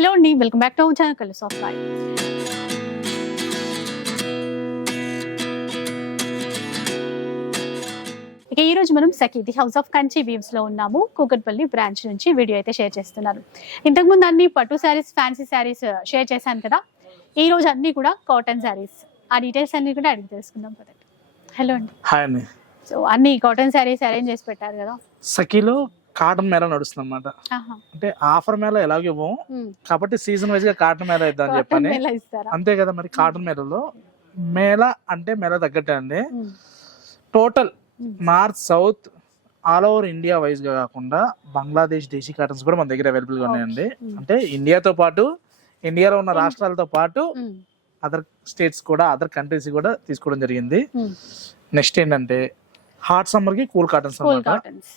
Hello అండి welcome back to our channel colours of life. ఇక ఈ రోజు మనం సఖీది హౌస్ ఆఫ్ కంచి వీవ్స్లో ఉన్నాము. కూకట్పల్లి బ్రాంచ్ నుంచి వీడియో అయితే షేర్ చేస్తున్నాను ఇంతకుముందు అన్ని పట్టు శారీస్ ఫ్యాన్సీ శారీస్ షేర్ చేశాను కదా. ఈ రోజు అన్ని కూడా కాటన్ శారీస్ ఆ డీటెయిల్స్ అన్ని కూడా అడిగి తెలుసుకుందాం కదండి హలో అండి. హాయ్ అండి సో అన్ని కాటన్ శారీస్ అరేంజ్ చేసి పెట్టారు కదా. సఖీలో కాటన్ మేళ నడుస్తుంది అనమాట. అంటే ఆఫర్ మేళ ఎలాగో ఇవ్వం. కాబట్టి సీజన్ వైజ్గా కాటన్ మేళ ఇద్దాం చెప్పని అంతే కదా మరి కాటన్ మేళలో మేళ అంటే మేళ తగ్గట్టే అండి. Total. North south all over India వైజ్గా కాకుండా బంగ్లాదేశ్ దేశీ కాటన్స్ కూడా మన దగ్గర అవైలబుల్గా ఉన్నాయండి. అంటే ఇండియాతో పాటు ఇండియాలో ఉన్న రాష్ట్రాలతో పాటు. అదర్ స్టేట్స్ కూడా అదర్ కంట్రీస్ కూడా తీసుకోవడం జరిగింది. నెక్స్ట్ ఏంటంటే హాట్ సమ్మర్కి కూల్ కాటన్స్ కాటన్స్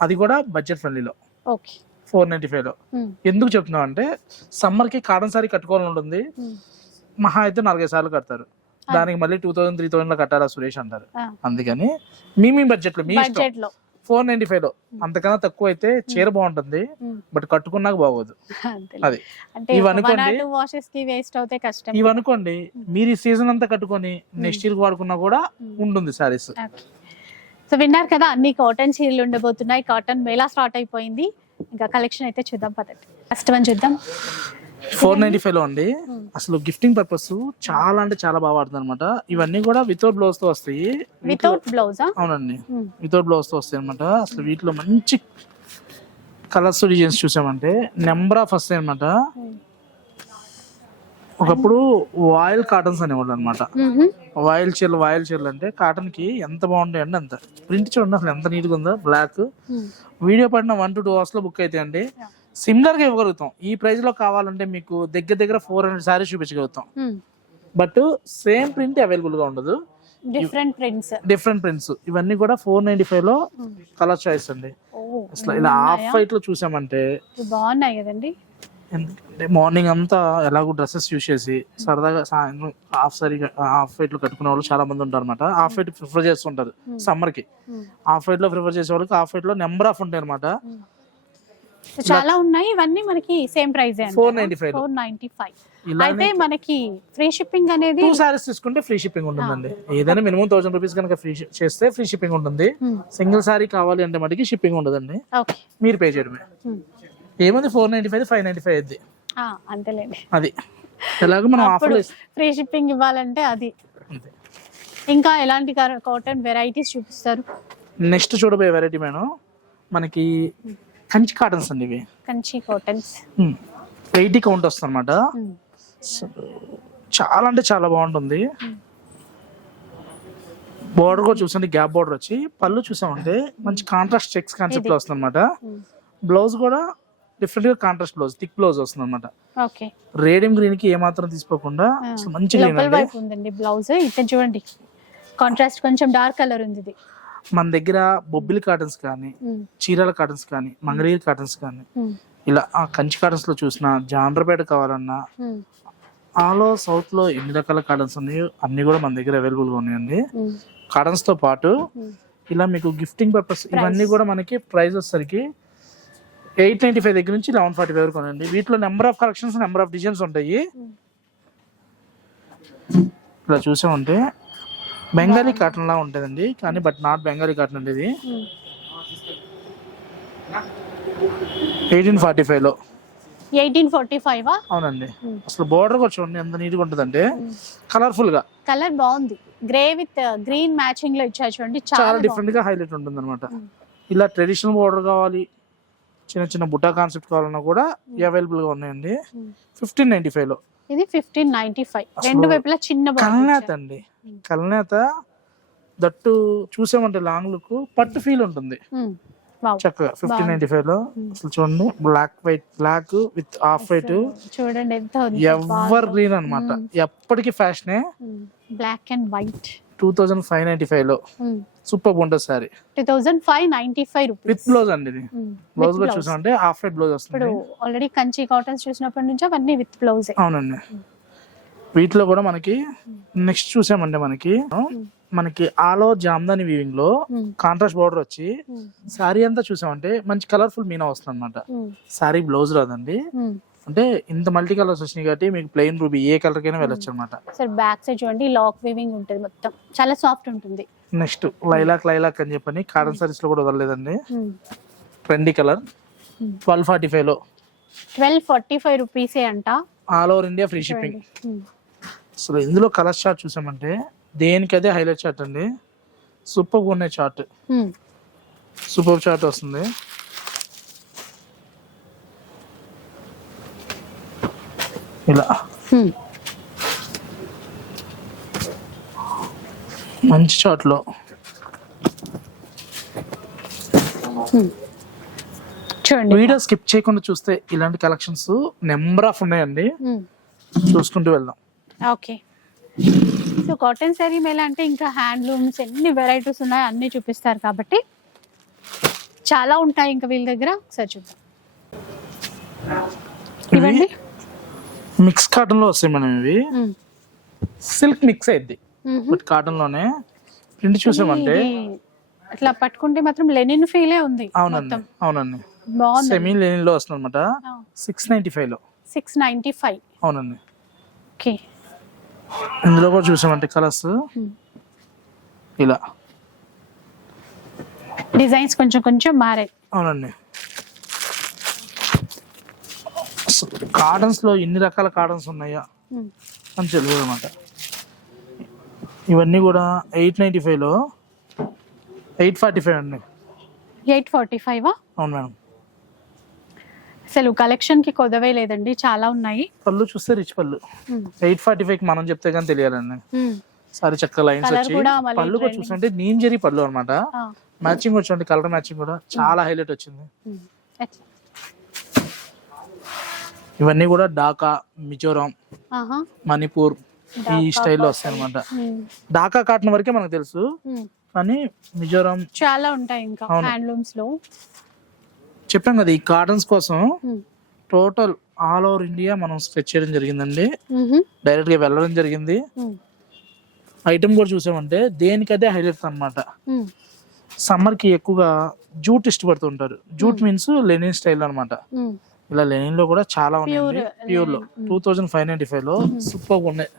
అది కూడా బడ్జెట్ ఫ్రెండ్లీలో ఫోర్ నైన్టీ ఫైవ్లో. ఉమ్. ఎందుకు చెప్తున్నాం అంటే సమ్మర్కి కాటన్ సారీ కట్టుకోవాలని ఉంటుంది. ఉమ్. మహా అయితే నాలుగైదు సార్లు కడతారు. దానికి మళ్ళీ టూ థౌసండ్ త్రీ థౌసండ్లో కట్టారా సురేష్ అంటారు. ఆ. అందుకని మీ మీ బడ్జెట్లో మీ ఇష్టం. బడ్జెట్లో. ఫోర్ నైన్టీ ఫైవ్లో అంతకన్నా తక్కువ అయితే చీర బాగుంటుంది. బట్ కట్టుకున్నాక బాగోదు. అది. అంటే ఇవి వన్ అనుకోండి. ఆర్ టూ వాషెస్కి వేస్ట్ అవుతే కష్టం. ఇవి అనుకోండి మీరు ఈ సీజన్ అంతా కట్టుకొని నెక్స్ట్ ఇయర్ వాడుకున్నా కూడా ఉంటుంది సారీస్ సో విన్నారు కదా అన్ని కాటన్ చీరలు ఉండబోతున్నాయి. కాటన్ మేళా స్టార్ట్ అయిపోయింది. ఇంకా కలెక్షన్ అయితే చూద్దాం పదండి. ఫస్ట్ వన్ చూద్దాం. ఫోర్ నైన్టీ ఫైవ్లో అండి. Hmm. అసలు గిఫ్టింగ్ పర్పస్ చాలా అంటే చాలా బాగా వాడుతుంది అనమాట ఇవన్నీ కూడా వితౌట్ బ్లౌజ్తో వస్తాయి. వితౌట్ బ్లౌజా అవునండి. వితౌట్ బ్లౌజ్తో వస్తాయి అనమాట అసలు వీటిలో మంచి కలర్స్ డిజైన్స్ చూసామంటే నెంబర్ ఆఫ్ వస్తాయి అనమాట ఒకప్పుడు వాయిల్ కాటన్స్ అనేవాళ్ళు అనమాట వాయిల్ చీరలు వాయిల్ చీరలు అంటే కాటన్కి ఎంత బాగుంటాయి అండి అంత. ప్రింట్ చూడండి అసలు ఎంత నీట్గా ఉందో బ్లాక్. వీడియో పడిన వన్ టు టూ అవర్స్లో బుక్ అయితే అండి. సిమిలర్గా ఇవ్వగలుగుతాం. ఈ ప్రైస్లో కావాలంటే మీకు దగ్గర దగ్గర ఫోర్ హండ్రెడ్ సారీస్ చూపించగలుగుతాం. బట్ సేమ్ ప్రింట్ అవైలబుల్గా ఉండదు. డిఫరెంట్ ప్రింట్స్ డిఫరెంట్ ప్రింట్స్ ఇవన్నీ కూడా ఫోర్ నైన్టీ ఫైవ్లో కలర్ చాయిస్ అండి. అసలు ఇలా హాఫ్ ఫైట్లో చూసామంటే బాగున్నాయి కదండి. ఎందుకంటే మార్నింగ్ అంతా ఎలాగో డ్రెస్సెస్ యూస్ చేసి సరదాగా సాయంత్రం హాఫ్ సారీ హాఫ్ ఫైట్లో కట్టుకునే వాళ్ళు చాలా మంది ఉంటారు అనమాట హాఫ్ ఫైట్ ప్రిఫర్ చేస్తుంటారు సమ్మర్కి. హాఫ్ ఫైట్లో ప్రిఫర్ చేసే వాళ్ళకి హాఫ్ ఫైట్లో నెంబర్ ఆఫ్ ఉంటాయి అనమాట So చాలా ఉన్నాయి ఇవన్నీ మనకి same price four ninety five four ninety five. అయితే మనకి ఫ్రీ షిప్పింగ్ అనేది టూ సారీస్ తీసుకుంటే ఫ్రీ షిప్పింగ్ ఉంటుందండి. ఏదైనా మినిమం థౌసండ్ రూపీస్ కనుక ఫ్రీ చేస్తే ఫ్రీ షిప్పింగ్ ఉంటుంది. సింగిల్ సారీ కావాలి అంటే మటుకి షిప్పింగ్ ఉండదండి. మీరు పే చేయడమే. ఏముంది four ninety five five ninety five అయింది అంతేలేండి. అది. ఎలాగో మనం ఆఫర్ ఫ్రీ షిప్పింగ్ ఇవ్వాలంటే అది. ఇంకా ఎలాంటి కాటన్ వెరైటీస్ చూపిస్తారు? నెక్స్ట్ చూడబోయే వెరైటీ మేడం మనకి కంచి కాటన్స్ అండి ఇవి. కంచి కాటన్స్. ఎయిటీ కౌంట్ వస్తుంది అనమాట చాలా అంటే చాలా బాగుంటుంది. బోర్డర్ కూడా చూసండి గ్యాప్ బోర్డర్ వచ్చి పళ్ళు చూసామంటే మంచి కాంట్రాస్ట్ చెక్స్ కాన్సెప్ట్లో వస్తుంది అనమాట బ్లౌజ్ కూడా డిఫరెంట్గా కాంట్రాస్ట్ బ్లౌజ్ థిక్ బ్లౌజ్ వస్తుంది అనమాట ఓకే. రేడియం గ్రీన్కి ఏమాత్రం తీసుకోకుండా అసలు మంచి గ్రీన్ లోపల అండి. వైపు ఉందండి బ్లౌజ్ చూడండి కాంట్రాస్ట్ కొంచెం డార్క్ కలర్ ఉంది ఇది మన దగ్గర బొబ్బిలి కాటన్స్ కానీ చీరాల కాటన్స్ కానీ మంగళగిరి కాటన్స్ కానీ ఇలా ఆ కంచి కాటన్స్లో చూసినా జాండ్రపేట కావాలన్నా ఆల్ సౌత్లో ఎన్ని రకాల కాటన్స్ ఉన్నాయో అన్ని కూడా మన దగ్గర అవైలబుల్గా ఉన్నాయండి. కాటన్స్తో పాటు. ఇలా మీకు గిఫ్టింగ్ పర్పస్ ఇవన్నీ కూడా మనకి ప్రైస్ వచ్చేసరికి ఎయిట్ నైన్టీ ఫైవ్ దగ్గర నుంచి లెవెన్ ఫార్టీ ఫైవ్ వరకు ఉన్నాయండి వీటిలో number of collections number of designs ఉంటాయి. ఇలా చూసామంటే బెంగాలీ కాటన్ లా ఉంటుందండి కానీ బట్ నాట్ బెంగాలీ కాటన్ అండి ఇది. ఎయిటీన్ ఫార్టీ ఫైవ్లో. ఎయిటీన్ ఫార్టీ ఫైవ్ అవునండి. అసలు బోర్డర్ కూడా చూడండి ఎంత నీట్గా ఉంటుందంటే కలర్ఫుల్గా కలర్ బాగుంది. గ్రే విత్ గ్రీన్ మ్యాచింగ్లో ఇచ్చారు చూడండి చాలా చాలా డిఫరెంట్గా హైలైట్ ఉంటుంది అనమాట ఇలా ట్రెడిషనల్ బోర్డర్ కావాలి చిన్న చిన్న బుట్టా కాన్సెప్ట్ కావాలన్నా కూడా అవైలబుల్గా ఉన్నాయండి. Hmm. ఫిఫ్టీన్ నైన్టీ ఫైవ్లో. ఇది ఫిఫ్టీన్ నైన్టీ ఫైవ్ రెండు వైపులా చిన్న కల్నేత. అండి. కల్నేత దట్టు చూసామంటే లాంగ్ లుక్ పట్టు ఫీల్ ఉంటుంది. Um, wow. చక్కగా ఫిఫ్టీన్ నైన్టీ ఫైవ్లో. అసలు చూడండి black white black with off white చూడండి ఎంత ఎవర్ గ్రీన్ అనమాట ఎప్పటికీ ఫ్యాషనే black and white two thousand five ninety ఫైవ్లో. సూపర్ ఉంటుంది sari two thousand five ninety five with blouse అండి ఇది. బ్లౌజ్ కూడా చూసామంటే హాఫ్ వైట్ బ్లౌజ్ ఇప్పుడు వస్తుంది ఆల్రెడీ కంచి కాటన్స్ చూసినప్పటి నుంచి అవన్నీ విత్ బ్లౌజ్ అవునండి. వీటిలో కూడా మనకి నెక్స్ట్ చూసామంటే మనకి మనకి ఆల్ ఓవర్ జామ్దాని వీవింగ్లో కాంట్రాస్ట్ బార్డర్ వచ్చి శారీ అంతా చూసామంటే మంచి కలర్ఫుల్ మీనా వస్తుంది అనమాట శారీ బ్లౌజ్ రాదండి. అంటే ఇంత మల్టీ కలర్స్ వచ్చినాయి కాబట్టి మీకు ప్లెయిన్ రూబీ ఏ కలర్ కైనా వెళ్ళొచ్చు అనమాట సార్ బ్యాక్ సైడ్ చూడండి లాక్ వీవింగ్ ఉంటుంది మొత్తం. చాలా సాఫ్ట్ ఉంటుంది. నెక్స్ట్ లైలాక్ లైలాక్ అని చెప్పని కాటన్ సారీస్లో కూడా వదలలేదండి. Hmm. Trendy colour twelve forty ఫైవ్లో. ట్వెల్వ్ ఫార్టీ ఫైవ్ రూపీసే అంట. All over India free shipping Hmm. అసలు ఇందులో కలర్ చార్ట్ చూసామంటే దేనికదే హైలైట్ చార్ట్ అండి సూపర్ ఉన్నాయి చార్ట్ Hmm. సూపర్ చార్ట్ వస్తుంది. ఇలా. మంచి చార్ట్లో చూడండి. వీడియో స్కిప్ చేయకుండా చూస్తే ఇలాంటి కలెక్షన్స్ నెంబర్ ఆఫ్ ఉన్నాయండి. చూసుకుంటూ వెళ్దాం. Okay. So cotton sari Mela అంటే ఇంకా హ్యాండ్లూమ్స్ ఎన్ని వెరైటీస్ ఉన్నాయో అన్ని చూపిస్తారు కాబట్టి చాలా ఉంటాయి ఇంకా వీళ్ళ దగ్గర. ఒకసారి చూద్దాం. ఇవి ఇవండి. మిక్స్ కాటన్లో వస్తాయి మనం ఇవి. సిల్క్ మిక్స్ అయింది. బట్ కాటన్లోనే ప్రింట్ చూసామంటే అట్లా పట్టుకుంటే మాత్రం లెనిన్ ఫీలే ఉంది అవునండి అవునండి. సెమీ లెనిన్లో వస్తుంది అనమాట సిక్స్ నైన్టీ ఫైవ్లో. సిక్స్ నైంటీ ఫైవ్ అవునండి. ఓకే. ఇందులో కూడా చూసామంటే కలర్స్. ఇలా. డిజైన్స్ కొంచెం కొంచెం మారాయి. అవునండి. కాటన్స్లో ఎన్ని రకాల కాటన్స్ ఉన్నాయా మ్మ్. అని తెలుగు అనమాట ఇవన్నీ కూడా ఎయిట్ నైంటీ ఫైవ్లో ఎయిట్ ఫార్టీ ఫైవ్ అండి ఎయిట్ ఫార్టీ ఫైవ్ అవును మేడం అసలు కలెక్షన్కి కొదవే లేదండి చాలా ఉన్నాయి పళ్ళు చూస్తే రిచ్ పళ్ళు మ్మ్. ఎయిట్ ఫార్టీ ఫైవ్ మనం చెప్తే కానీ తెలియాలండి. సారీ చక్క లైన్స్ వచ్చి పళ్ళు. చూస్తుంటే నీమ్ జరీ పళ్ళు అనమాట. మ్యాచింగ్ వచ్చి కలర్ మ్యాచింగ్ కూడా చాలా హైలైట్ వచ్చింది? ఇవన్నీ కూడా ఢాకా మిజోరాం. మణిపూర్ ఈ స్టైల్లో వస్తాయి అనమాట. ఢాకా కాటన్ వరకే మనకు తెలుసు. కానీ మిజోరాం చాలా ఉంటాయి ఇంకా. హ్యాండ్లూమ్స్లో చెప్పాం కదా ఈ కాటన్స్ కోసం. టోటల్ ఆల్ ఓవర్ ఇండియా మనం స్కెచ్ చేయడం జరిగిందండి. డైరెక్ట్గా వెళ్ళడం జరిగింది. ఐటమ్ కూడా చూసామంటే దేనికదే హైలైట్ అన్నమాట మ్మ్. సమ్మర్కి ఎక్కువగా జూట్ ఇష్టపడుతుంటారు జూట్ మీన్స్ లెనిన్ స్టైల్ అన్నమాట మ్మ్. ఇలా లెనిన్లో కూడా చాలా ఉన్నాయి ప్యూర్లో టూ థౌజండ్ ఫైవ్ నైన్టీ ఫైవ్లో సూపర్ ఉన్నాయి.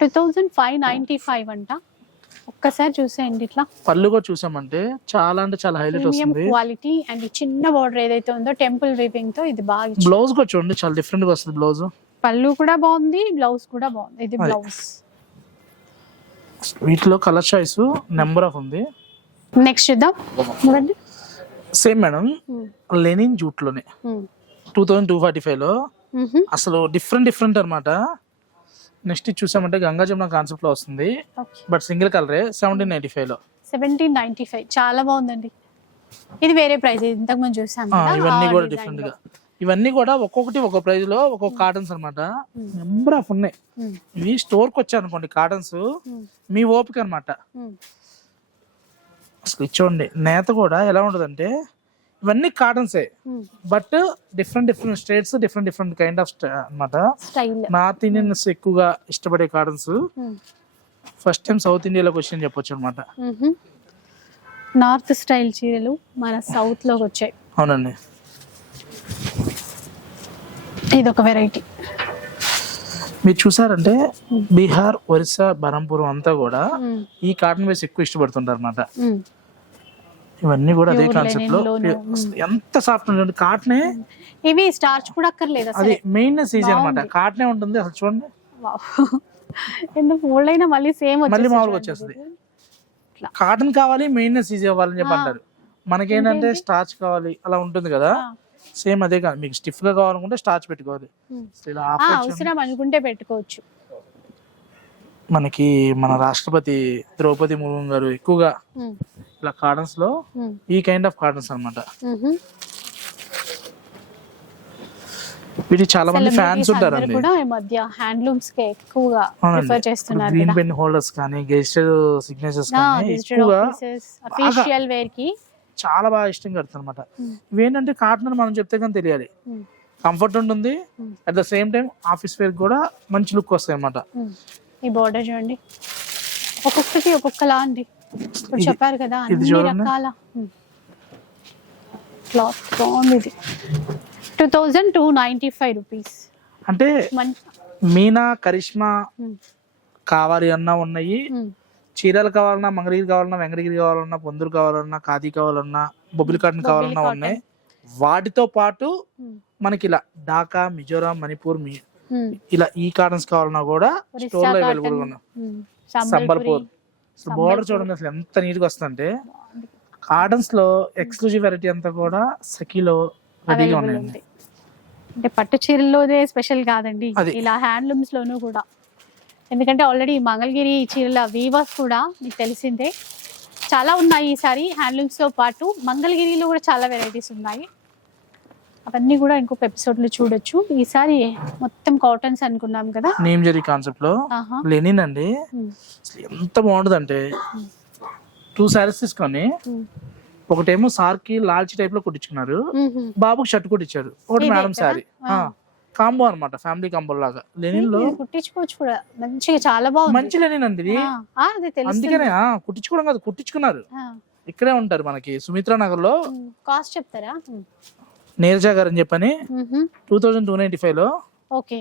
Two thousand five ninety five అంట. ఒక్కసారి చూసేయండి ఇట్లా. పళ్ళు కూడా చూసామంటే చాలా అంటే చాలా హైలైట్ వస్తుంది. క్వాలిటీ అండ్ చిన్న బార్డర్ ఏదైతే ఉందో టెంపుల్ వీవింగ్తో ఇది బాగా. బ్లౌజ్ కూడా చూడండి చాలా డిఫరెంట్గా వస్తుంది బ్లౌజ్. పళ్ళు కూడా బాగుంది బ్లౌజ్ కూడా బాగుంది. ఇది. బ్లౌజ్. వీటిలో కలర్ చాయిస్ నెంబర్ ఆఫ్ ఉంది. నెక్స్ట్ చూద్దాం. Same madam. లెనిన్ జూట్లోనే. టూ థౌజండ్ టూ ఫార్టీ ఫైవ్లో. అసలు డిఫరెంట్ డిఫరెంట్ అన్నమాట. నెక్స్ట్ చూసామంటే గంగా జమున కాన్సెప్ట్లో వస్తుంది. బట్ సింగిల్ కలరే సెవెంటీన్ నైన్టీ ఫైవ్లో. సెవెంటీన్ నైన్టీ ఫైవ్ చాలా బాగుందండి. ఇది వేరే ప్రైస్ ఇంతకు ముందు చూసాం ఇవన్నీ కూడా డిఫరెంట్. గా. ఇవన్నీ కూడా ఒక్కొక్కటి ఒక్కొక్క ప్రైస్లో ఒక్కొక్క కాటన్స్ అన్నమాట. నెంబర్ ఆఫ్ ఉన్నాయి. ఇవి స్టోర్కి వచ్చాయి అనుకోండి కాటన్స్. మీ ఓపిక అన్నమాట. మ్మ్. అసలు చూడండి నేత కూడా ఎలా ఉంటదంటే ఇవన్నీ కాటన్సే. But different different states different different kind of అన్నమాట. స్టైల్ నార్త్ ఇండియన్స్ ఎక్కువగా ఇష్టపడే కాటన్స్. ఫస్ట్ టైం సౌత్ ఇండియాలోకి వచ్చి చెప్పొచ్చు అనమాట. నార్త్ స్టైల్ చీరలు మన సౌత్లోకి వచ్చాయి. అవునండి. ఇది ఒక వెరైటీ మీరు చూసారంటే బీహార్ ఒరిస్సా బరంపురం అంతా కూడా ఈ కాటన్ వేస్ ఎక్కువ ఇష్టపడుతుంటారు అనమాట ఇవన్నీ కూడా అదే కాన్సెప్ట్లో ఎంత సాఫ్ట్ ఉంటుంది కాటనే ఇవి స్టార్చ్ కూడా అక్కర్లేదు అది ఈజీ అనమాట బాగుంది. కాటనే ఉంటుంది అసలు చూడండి. ఎందుకు ఫోల్డ్ అయినా మళ్ళీ సేమ్ మళ్ళీ మామూలుగా వచ్చేస్తుంది. కాటన్ కావాలి మెయిన్నెస్ ఈజీ అవ్వాలని చెప్పి. అంటారు. మనకేంటంటే స్టార్చ్ కావాలి అలా ఉంటుంది కదా. సేమ్ అదే కాదు మీకు స్టిఫ్గా కావాలనుకుంటే స్టార్చ్ పెట్టుకోవాలి. అవసరం అనుకుంటే పెట్టుకోవచ్చు. మనకి మన రాష్ట్రపతి ద్రౌపది ముర్ము గారు ఎక్కువగా. ఇలా కాటన్స్లో మ్మ్. ఈ కైండ్ ఆఫ్ కాటన్స్ అన్నమాట మ్మ్. వీటికి చాలా మంది ఫ్యాన్స్ ఉంటారండి కూడా ఈ మధ్య హ్యాండ్లూమ్స్కి ఎక్కువగా ప్రిఫర్ చేస్తున్నారు గ్రీన్ పెన్ హోల్డర్స్ కానీ గెస్టెడ్ సిగ్నేచర్స్ కానీ ఎక్కువగా అఫీషియల్ వేర్కి చాలా బాగా ఇష్టంగా కడతారు అనమాట Hmm. ఇవేంటంటే కాటన్ మనం చెప్తే కానీ తెలియాలి. కంఫర్ట్ ఉంటుంది Hmm. At the same time office wear కూడా మంచి లుక్ వస్తాయి అన్నమాట మ్మ్. ఈ బోర్డర్ చూడండి ఒక్కొక్కటి ఒక్కొక్కలా అండి ఇప్పుడు చెప్పారు కదా అన్ని. రకాల క్లాత్ బాగుంది ఇది. Two thousand two ninety five rupees అంటే మీనా కరిష్మా కావాలి అన్నా ఉన్నాయి. చీరలు కావాలన్నా మంగళగిరి కావాలన్నా వెంకటగిరి కావాలన్నా పొందూరు కావాలన్నా ఖాదీ కావాలన్నా బొబ్బిలి కాటన్ కావాలన్నా. ఉన్నాయి. వాటితో పాటు మనకి ఇలా ఢాకా మిజోరాం మణిపూర్. ఇలా ఈ కాటన్స్ కావాలన్నా కూడా స్టోర్లో అవైలబుల్ ఉన్నాయి. సంబల్పూర్. అసలు బోర్డర్. చూడండి అసలు ఎంత నీట్గా వస్తుందంటే కాటన్స్లో ఎక్స్క్లూజివ్ వెరైటీ అంతా కూడా సఖీలో రెడీగా ఉన్నాయండి. అంటే పట్టు చీరల్లోనే స్పెషల్ కాదండి. ఇలా హ్యాండ్లూమ్స్ లోనూ కూడా. ఎందుకంటే ఆల్రెడీ మంగళగిరి చీరల వీవర్స్ కూడా మీకు తెలిసిందే. చాలా ఉన్నాయి ఈసారి హ్యాండ్లూమ్స్తో పాటు. మంగళగిరిలో కూడా చాలా వెరైటీస్ ఉన్నాయి. అవన్నీ కూడా ఇంకొక ఎపిసోడ్లో చూడొచ్చు. ఈసారి మొత్తం కాటన్స్ అనుకున్నాం కదా? నేమ్ జరీ కాన్సెప్ట్లో లెనిన్ అండి. ఎంత బాగుంటుందంటే టూ శారీస్ తీసుకొని ఒకటేమో సార్కి లాల్చి టైప్లో కుట్టించుకున్నారు. బాబుకి షర్ట్ కుట్టించారు. ఒకటి మేడం? శారీ ఆ. కాంబో అన్నమాట ఫ్యామిలీ కాంబో లాగా. లెనిన్లో కుట్టించుకోవచ్చు కూడా. మంచిగా చాలా బాగుంది. మంచి లెనిన్ అండి అందుకనే కుట్టించుకోవడం కాదు కుట్టించుకున్నారు. ఇక్కడే ఉంటారు మనకి సుమిత్రా నగర్లో కాస్ట్ చెప్తారా నీరజా గారు అని చెప్పని. టూ థౌజండ్ టూ నైన్టీ ఫైవ్లో ఓకే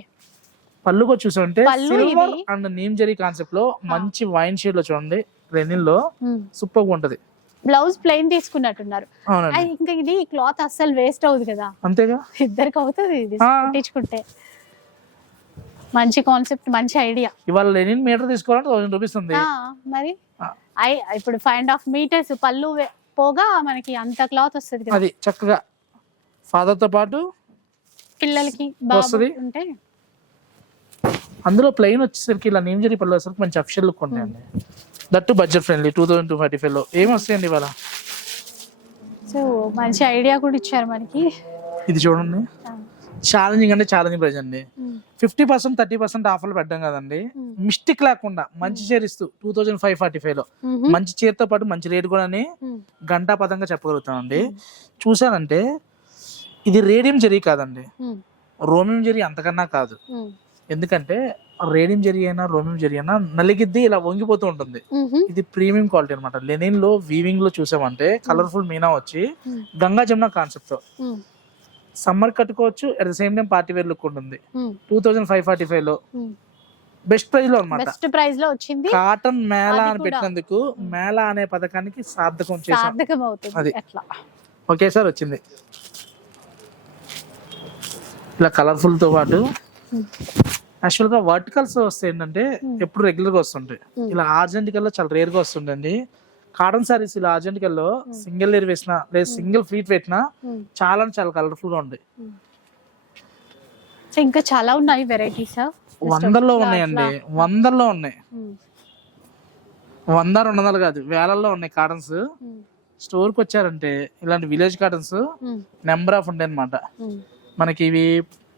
పళ్ళుగా చూసామంటే సిల్వర్ ఇది. అండ్ నీమ్ జరీ కాన్సెప్ట్లో మంచి వైన్ షేడ్లో చూడండి లెనిన్లో. సూపర్గా ఉంటది. బ్లౌజ్ ప్లెయిన్ తీసుకున్నట్టున్నారు. ఇంకా ఇది క్లాత్ అస్సలు వేస్ట్ అవుతుంది కదా. అంతేగా? ఇద్దరికి అవుతుంది ఇది. కుట్టించుకుంటే. మంచి కాన్సెప్ట్ మంచి ఐడియా. ఇవాళ లెనిన్ మీటర్ తీసుకోవాలంటే థౌసండ్ రూపీస్ ఉంది. మరి? ఇప్పుడు ఫైవ్ అండ్ హాఫ్ మీటర్స్ పళ్ళు పోగా మనకి అంత క్లాత్ వస్తుంది అది చక్కగా ఫాదర్తో పాటు పిల్లలకి వస్తది. ఉంటే అందులో ప్లెయిన్ వచ్చేసరికి ఇలా నీమ్ జరీ పళ్ళు వచ్చేసరికి మంచి అఫిషియల్ లుక్ ఉంటాయండి that budget friendly two thousand two forty ఫైవ్లో. ఏం వస్తాయండి ఇవాళ? సో మంచి ఐడియా కూడా ఇచ్చారు మనకి. ఇది చూడండి. ఛాలెంజింగ్ అంటే ఛాలెంజింగ్ ప్రైజ్ అండి. ఫిఫ్టీ పర్సెంట్ థర్టీ పర్సెంట్ ఆఫర్లు పెట్టాం కదండి. మిస్టేక్ లేకుండా మంచి చీర ఇస్తూ టూ థౌజండ్ ఫైవ్ ఫార్టీ ఫైవ్లో. మంచి చీరతో పాటు మంచి రేట్ కూడా గంటా పదంగా చెప్పగలుగుతామండి. చూసానంటే ఇది రేడియం జరీ కాదండి. రోమియం జరీ అంతకన్నా కాదు. ఎందుకంటే రేడియం జరీ అయినా రోమియం జరీ అయినా నలిగిద్ది ఇలా వంగిపోతూ ఉంటుంది. ఇది ప్రీమియం క్వాలిటీ అనమాట లెనిన్లో వీవింగ్లో చూసామంటే కలర్ఫుల్ మీనా వచ్చి గంగా జమున కాన్సెప్ట్తో సమ్మర్ కట్టుకోవచ్చు at the same time party wear look ఉంటుంది. టూ థౌజండ్ ఫైవ్ ఫార్టీ ఫైవ్లో. బెస్ట్ ప్రైస్లో అనమాట బెస్ట్ ప్రైస్లో వచ్చింది. కాటన్ మేళా అని. పెట్టినందుకు మేళా అనే పథకానికి సార్థకం అవుతుంది అది. ఒకేసారి వచ్చింది. ఇలా కలర్ఫుల్తో పాటు. యాక్చువల్గా వర్టికల్స్ వస్తాయి ఏంటంటే. ఎప్పుడు రెగ్యులర్గా వస్తుంటాయి. ఇలా ఆర్జెంటికల్లో చాలా రేర్గా వస్తుందండి. కాటన్ సారీస్ ఇలా ఆర్జెంటికల్లో సింగిల్ లేర్ వేసిన లేదా సింగిల్ ఫ్లీట్ పెట్టినా. చాలా అంటే చాలా కలర్ఫుల్గా ఉంది ఇంకా చాలా ఉన్నాయి వెరైటీస్ వందల్లో ఉన్నాయండి వందల్లో ఉన్నాయి. వంద రెండు వందలు కాదు వేలల్లో ఉన్నాయి కాటన్స్ స్టోర్కి వచ్చారంటే ఇలాంటి విలేజ్ కాటన్స్ నెంబర్ ఆఫ్ ఉంటాయి అనమాట మనకి ఇవి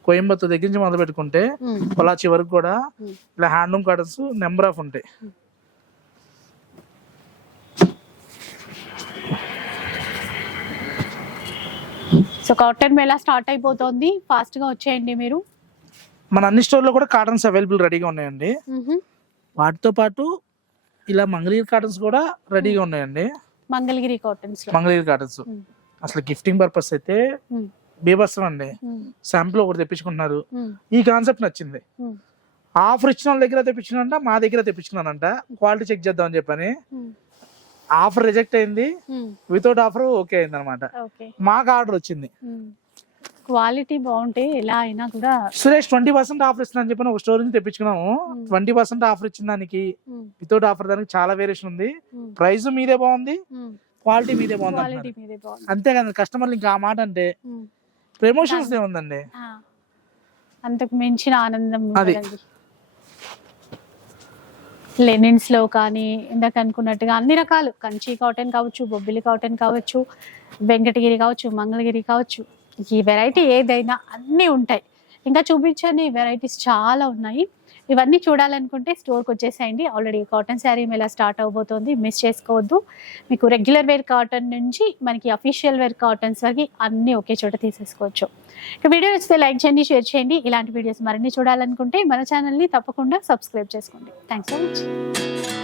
కోయంబత్తూర్ దగ్గర నుంచి మొదలు పెట్టుకుంటే పొలాచి వరకు కూడా. ఇలా హ్యాండ్లూమ్ కాటన్స్ నెంబర్ ఆఫ్ ఉంటాయి. సో కాటన్ మేళా స్టార్ట్ అయిపోతుంది. ఫాస్ట్గా వచ్చేయండి మీరు. మన అన్ని స్టోర్లో కూడా కాటన్స్ అవైలబుల్ రెడీగా ఉన్నాయండి. వాటితో పాటు ఇలా మంగళగిరి కాటన్స్ కూడా రెడీగా ఉన్నాయండి. Mangalagiri cottons Mangalagiri cottons. అసలు గిఫ్టింగ్ పర్పస్ అయితే. బీభత్సం అండి. శాంపుల్ ఒకటి తెప్పించుకుంటున్నారు. ఈ కాన్సెప్ట్ నచ్చింది. ఆఫర్ ఇచ్చిన వాళ్ళ దగ్గర తెప్పించుకున్నానంట మా దగ్గర తెప్పించుకున్నానంట క్వాలిటీ చెక్ చేద్దామని చెప్పని Hmm. ఆఫర్ రిజెక్ట్ అయింది. వితౌట్ ఆఫర్ ఓకే అయింది అనమాట మాకు ఆర్డర్ వచ్చింది క్వాలిటీ బాగుంటే ఎలా అయినా కూడా సురేష్ ట్వంటీ పర్సెంట్ ఆఫర్ ఇస్తున్నా అని చెప్పి ఒక స్టోర్ నుంచి తెప్పించుకున్నాము. ట్వంటీ పర్సెంట్ ఆఫర్ ఇచ్చిన దానికి. వితౌట్ ఆఫర్ దానికి చాలా వేరియేషన్ ఉంది. ప్రైస్ మీదే బాగుంది. క్వాలిటీ మీదే బాగుంది అంతే కదా కస్టమర్లు ఇంకా ఆ మాట అంటే. ప్రమోషన్స్ ఏముందండి. అంతకు మించిన ఆనందం అది. లెనిన్స్లో కానీ ఇందాక అనుకున్నట్టుగా అన్ని రకాలు. కంచి కాటన్ కావచ్చు బొబ్బిలి కాటన్ కావచ్చు వెంకటగిరి కావచ్చు మంగళగిరి కావచ్చు. ఈ వెరైటీ ఏదైనా అన్నీ ఉంటాయి. ఇంకా చూపించని వెరైటీస్ చాలా ఉన్నాయి. ఇవన్నీ చూడాలనుకుంటే స్టోర్కి వచ్చేసేయండి. ఆల్రెడీ కాటన్ శారీ ఎలా స్టార్ట్ అవబోతోంది మిస్ చేసుకోవద్దు. మీకు రెగ్యులర్ వేర్ కాటన్ నుంచి మనకి అఫీషియల్ వేర్ కాటన్స్ వరకు అన్నీ ఒకే చోట తీసేసుకోవచ్చు. ఇక వీడియో నచ్చితే లైక్ చేయండి షేర్ చేయండి. ఇలాంటి వీడియోస్ మరిన్ని చూడాలనుకుంటే మన ఛానల్ని తప్పకుండా సబ్స్క్రైబ్ చేసుకోండి. Thanks for watching